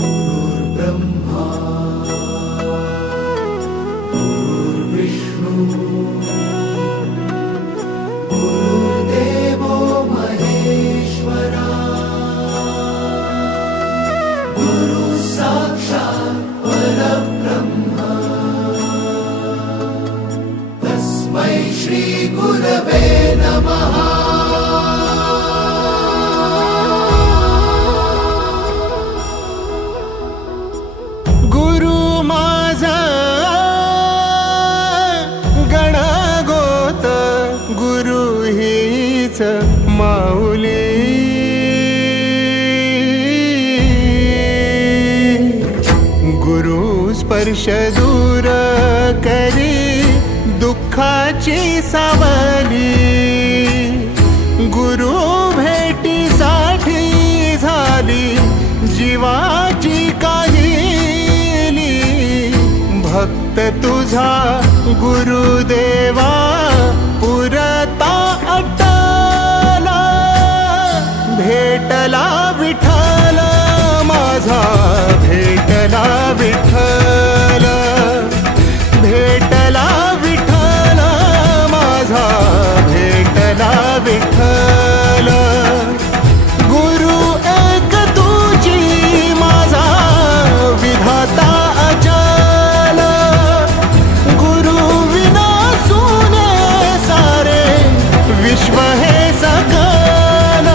गुरुर्ब्रह्मा गुरुर्विष्णू गुरुर्देवो महेश्वरा गुरु साक्षात् परब्रह्म तस्मै श्री गुरवे नमः। माऊली गुरु स्पर्श दूर करी दुःखाची सावली गुरु भेटीसाठी झाली जीवाची काहिली भक्त तुझा गुरुदेवा पुरता अट्टला भेटला विठ्ठल माझा भेटला विठ्ठल भेटला विठ्ठल माझा भेटला विठ्ठल गुरु एक तुझी माझा विधाता अचल गुरु विना सुने सारे विश्व हे सकल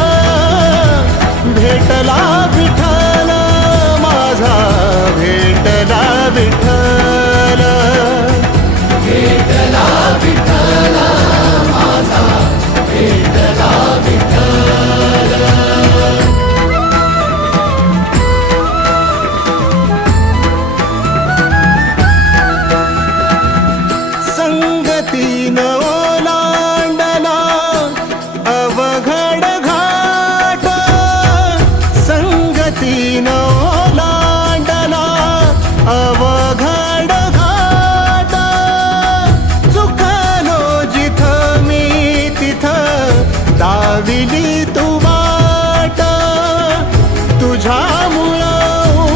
भेटला विठ्ठल माझा भेटला विठ्ठल।